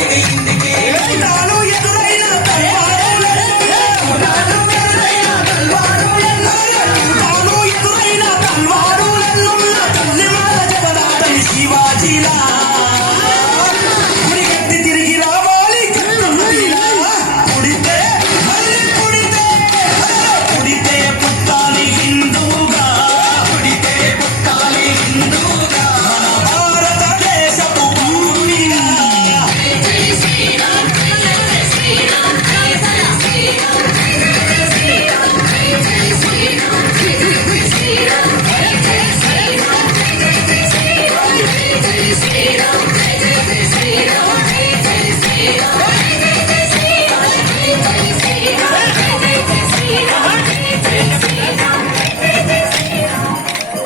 இன்னைக்கு